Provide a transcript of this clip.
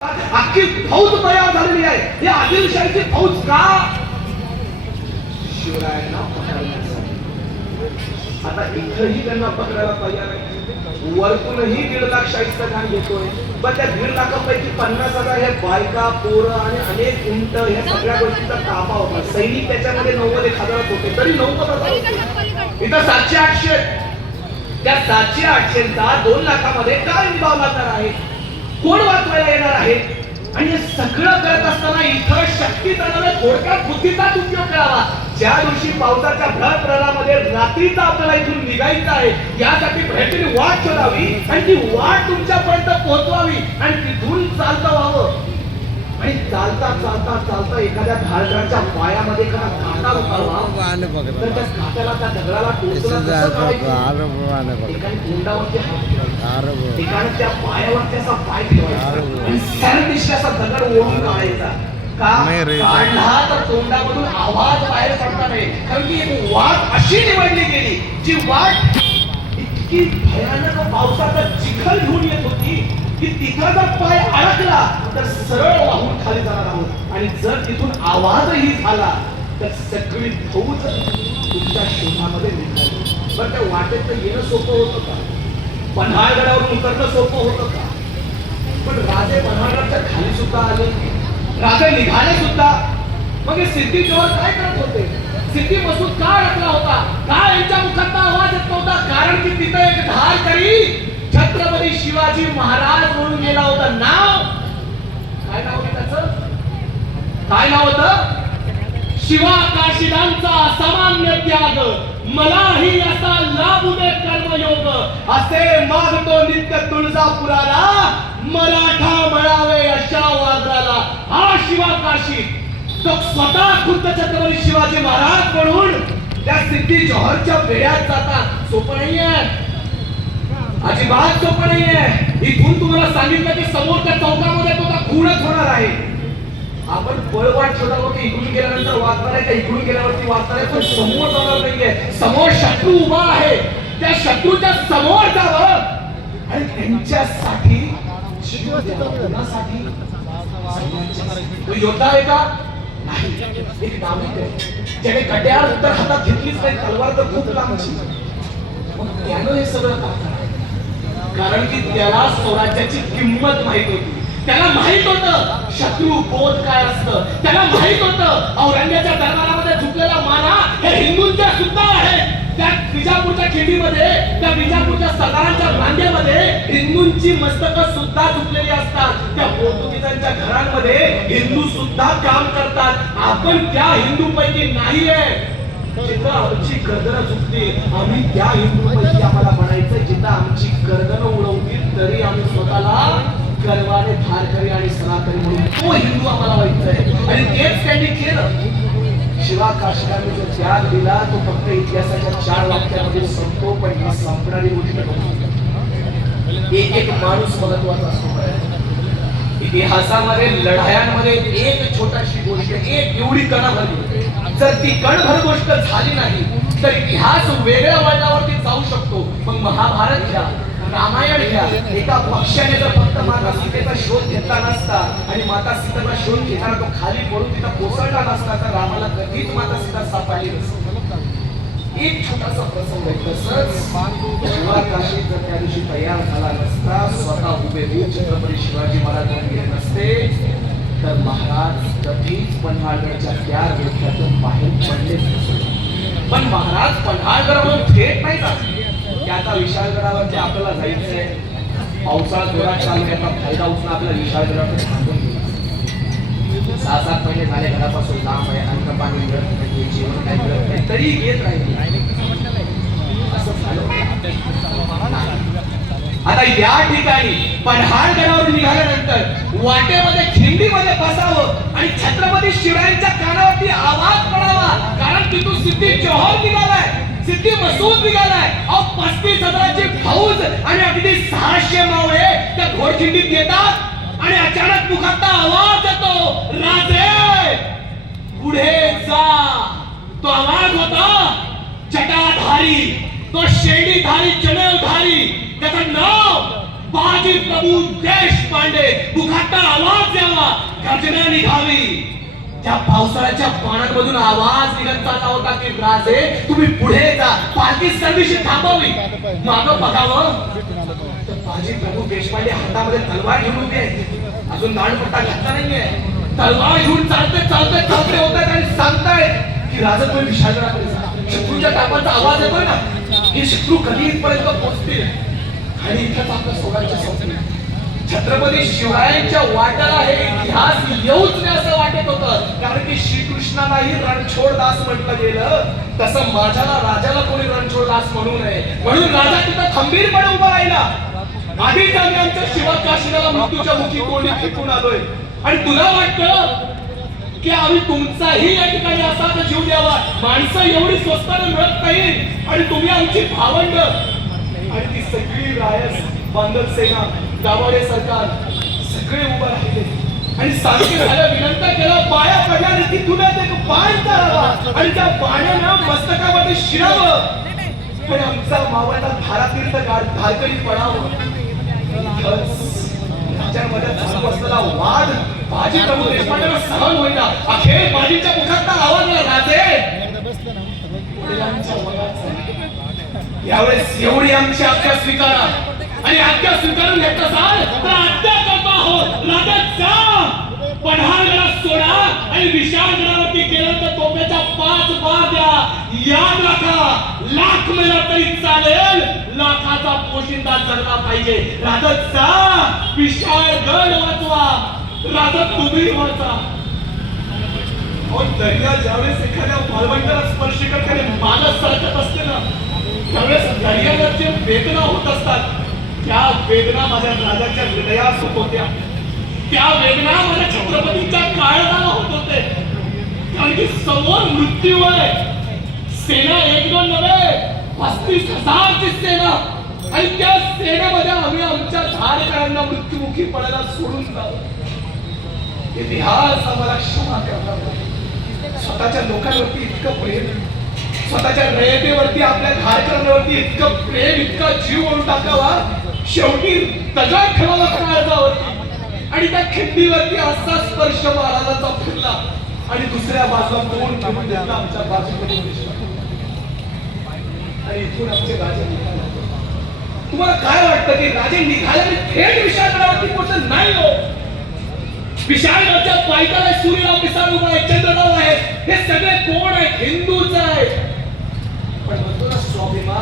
अख्खी फौज तयार झालेली आहे. या आदिलशाहीची फौज का? शिवरायांना पकडण्यासाठी. आता इथंही त्यांना पकडायला तयार आहे. वरतूनही 1.5 लाख शाहिस्ता खान घेतोय. पण त्या 1.5 लाखांपैकी 50,000 हे बायका, पोरं आणि अनेक उंट ह्या सगळ्या गोष्टींचा ताबा होता. सैनिक त्याच्यामध्ये 90,000 होते, तरी 90,000 इथं 700-800. त्या 700-800चा 2 लाखामध्ये काय निभाव लागणार आहे? कोण वाचवायला येणार आहे? आणि हे सगळं करत असताना इथं शक्तीचा थोडक्यात बुद्धीचाच उपयोग करावा. ज्या दिवशी पावसाच्या भर प्रलामध्ये रात्रीचा आपल्याला इथून निघायचं आहे, यासाठी भेटीने वाट शोधावी आणि ती वाट तुमच्यापर्यंत पोहोचवावी आणि तिथून चालतं व्हावं. आणि चालता चालता चालता एखाद्या धारकराच्या पायामध्ये काटा उतरवा, तर त्या काट्याला त्या दगडाला टोचलं कसं करायचं? एकाने तोंडावरती हात ठेवायचा, एकाने त्या पायावरती असा पाय ठेवायचा आणि सरदिशेला असा दगड ओढून काढायचा. का काढला तर तोंडामधून आवाज बाहेर पडता नाही. कारण की एक वाट अशी निवडली गेली, जी वाट इतकी भयानक पावसाचा चिखल घेऊन येत होती की तिथं जर पाय अडकला तर सरळ वाहून खाली जाणार आहोत. आणि जर तिथून आवाजही झाला तर सगळी फौज तुमच्या शोधामध्ये निघाली. पण त्या वाटेत येणं सोपं होतं का? पन्हाळगडावरून उतरणं सोपं होतं का? पण राजे पन्हाळगडच्या खाली सुद्धा आले, राजे निघाले सुद्धा. मग हे सिद्धी जोहर काय करत होते? सिद्धी मसूद का अडकला होता? का यांच्या मुखात आवाज येत नव्हता? कारण की तिथं एक धारकरी छत्रपती शिवाजी महाराज म्हणून गेला होता. नाव काय? नाव आहे त्याचं? काय नाव होतं? शिवा काशीदांचा असामान्य त्याग, मलाही असा लाभू दे कर्मयोग, असे मागतो नित्य तुळजापुराला, मराठा मिळावे अशा वादळाला. हा शिवा काशी तो स्वतः खुद्द छत्रपती शिवाजी महाराज म्हणून त्या सिद्धी जोहरच्या वेळात जातात. सोपं नाहीये, अजिबात सोपं नाहीये. इथून तुम्हाला सांगितलं की समोरच्या चौकामध्ये तो खूनच होणार आहे. आपण पळवाट शोधावं की इकडून गेल्यानंतर वाचणार आहे का इकडून गेल्यावरती वाचणार आहे, पण समोर जाणार नाहीये. समोर शत्रू उभा आहे, त्या शत्रूच्या समोर जावं आणि त्यांच्यासाठी तो योद्धा आहे का? नाही, एक नाविक आहे ज्याने कट्यार उत्तर हातात घेतलीच नाही, तलवार तर खूप लांबची. मग त्यानं हे सगळं का करायचं? कारण की त्याला स्वराज्याची किंमत माहित होती. त्याला माहित होतं शत्रू बोध काय असतं. त्याला माहित होतं औरंगजेबाच्या दरबारामध्ये झुकलेला माना हे हिंदूंच्या सुद्धा आहे. त्या बिजापूरच्या खिंडीमध्ये, त्या बिजापूरच्या सरदारांच्या मांड्यामध्ये हिंदूंची मस्तकं सुद्धा झुकलेली असतात. त्या पोर्तुगीजांच्या घरांमध्ये हिंदू सुद्धा काम करतात. आपण त्या हिंदू पैकी नाहीये. जिथं आमची गर्दन झुकली आम्ही त्या हिंदू पैकी आम्हाला म्हणायचं. जिथं आमची गर्दन उडवली तरी आम्ही स्वतःला गर्वाने धारकरी आणि सनातनी म्हणून तो हिंदू आम्हाला व्हायचंय. आणि तेच त्यांनी केलं. शिवा काशीदांनी जो त्याग दिला तो फक्त इतिहासाच्या 4 वाक्यामध्ये संपतो, पण ही संपणारी गोष्ट नव्हती. एक माणूस महत्वाचा असतो. इतिहासामध्ये लढायांमध्ये एक छोटाशी गोष्ट, एक एवढी कणाभर, जर ती कणभर गोष्ट झाली नाही तर इतिहास वेगळ्या वळणावरती जाऊ शकतो. मग महाभारत घ्या, रामायण घ्या. एका पक्षाने जर फक्त माता सीतेचा शोध घेतला नसता आणि माता सीतेचा शोध घेताना तो खाली पडून तिथं कोसळला नसता तर रामाला कधीच माता सीता सापडली नसती. एक छोटासा प्रसंग आहे. तसंच शिवा काशी जर त्या दिवशी तयार झाला नसता, स्वतः उभे होऊन छत्रपती शिवाजी महाराज गेले नसते तर महाराज कधीच पन्हाळगडच्या त्या रोख्यातून बाहेर पडलेच नसते. पण महाराज पन्हाळगडावरून थेट नाही जात. त्याचा विशाळगडावरती आपल्याला जायचंय. पावसाळा जोरात चालू आहे. याचा फायदा उचलून आपल्याला विशाळगडावर थांबून गेला. 6-7 महिने झाले घरापासून लांब आहे. अन्न पाणी मिळत नाही, जेवण काही मिळत नाही, तरी येत राहिले. असं झालं. आता या ठिकाणी पन्हाळगडावर निघाल्यानंतर वाटेमध्ये खिंडीमध्ये बसावं आणि छत्रपती शिवरायांच्या कानावरती आवाज पडावा. कारण तिथून सिद्धी जोहर निघालाय, सिद्धी मसूद निघालाय. 35,000ची फौज आणि अगदी 600 मावळे त्या घोडखिंडीत येतात आणि अचानक मुखात आवाज येतो, राजे पुढे जा. तो आवाज होता जटाधारी, तो शेंडीधारी, जनेवधारी. त्याचं नाव बाजी प्रभू देशपांडे बुखाटा आवाज द्यावा, गर्जना निघावी. त्या पावसाळ्याच्या पाण्यामधून आवाज निघत चालला होता की राजे तुम्ही पुढे जा, पालखी सर्विस थांबवावी. मागं बघावं तर बाजी प्रभू देशपांडे हातामध्ये तलवार घेऊन होते. अजून दांडपट्टा घातला नाहीये. तलवार घेऊन चालते होतात आणि सांगतायत की राजा तुम्ही विशाळगडाकडे जा. शत्रूच्या तापाचा आवाज येतोय ना, हे शत्रू कधी इथपर्यंत पोहोचतील. आणि इथंच आपलं सोडायचं स्वप्न. छत्रपती शिवरायांच्या वाट्याला हे इतिहास येऊच नाही असं वाटत होतं, कारण की श्रीकृष्णालाही रणछोड दास म्हटलं गेलं, तसं माझ्याला राजाला कोणी रणछोड दास म्हणू नये. म्हणून राजा तिथं खंबीरपणे उभा राहिला. आधीच आम्ही आमच्या शिवकाशीला मृत्यूच्या मुखी कोणी फेकून आलोय आणि तुला वाटतं की आम्ही तुमचाही या ठिकाणी असाच जीव द्यावा. माणसं एवढी स्वस्ताने मिळत नाही आणि तुम्ही आमची भावंड आणि ती सगळी रायस बांधव सेना, गावाडे सरकार सगळे उभं राहिले आणि सांगते झालं, विनंती केला, पाया पडला आणि तिथूनच एक बाण चालला आणि त्या बाणानं मस्तकामध्ये शिरावं. पण आमचा मावळता धारातीर्थ धारकरी पडावं. त्याच्यामध्ये चालू असलेला वाद बाजी प्रभू देशपांडेला सहन होईना. अखेर बाजीच्या मुखात आवाज आला, राजे वडिलांच्या वयाचा यावेळेस एवढी आमची आज्ञा स्वीकारा आणि आज्ञा स्वीकारून घेत असाल तर आज्ञा करतो आहोत. राजा जा, पन्हाळगडात सोडा आणि विशाळगडावरती गेलं तर तोफेच्या 5 बार द्या. याद राखा, लाख मेला तरी चालेल, लाखाचा पोशिंदा जगला पाहिजे. राजा जा, विशाळगड वाचवा. राजा तुम्ही वाचा. दर्या ज्यावेळेस एखाद्या मालवंताला स्पर्श करते मानस सरकत असते ना, त्यावेळेस दर्यावरचे वेदना होत असतात. त्या वेदना माझ्या राजाच्या हृदयात होत होत्या. त्या वेदना माझ्या छत्रपतीच्या काळजाला होत होते. कारण की समोर मृत्यू आहे. सेना 1-2 नव्हे, 35,000ची सेना आणि त्या सेनेमध्ये आम्ही आमच्या धारेकरांना मृत्युमुखी पडायला सोडून जाऊ. इतिहास आम्हाला क्षमा करणार. स्वतःच्या लोकांवरती इतकं प्रेम, स्वतःच्या रयतेवरती, आपल्या धारकरांवरती इतकं प्रेम, इतका जीव ओढून टाकावा, शेवटी दगड ठेवावा काळजावरती आणि त्या खिंडीवरती असा स्पर्श महाराजांचा फिरला आणि दुसऱ्या बाजूला कोण घेऊन घेतला आमच्या बाजूकडे आणि इथून आमचे राजे निघाले. तुम्हाला काय वाटतं की राजे निघाले थेट विशाळगडावरती पोहोचले? नाही हो. विशाळगडच्या पायथ्याला सूर्यराव पिसाळ उभा आहे, चंद्रराव आहे, हे सगळे कोण आहेत? हिंदूच आहेत. पण म्हणतो ना, स्वाभिमान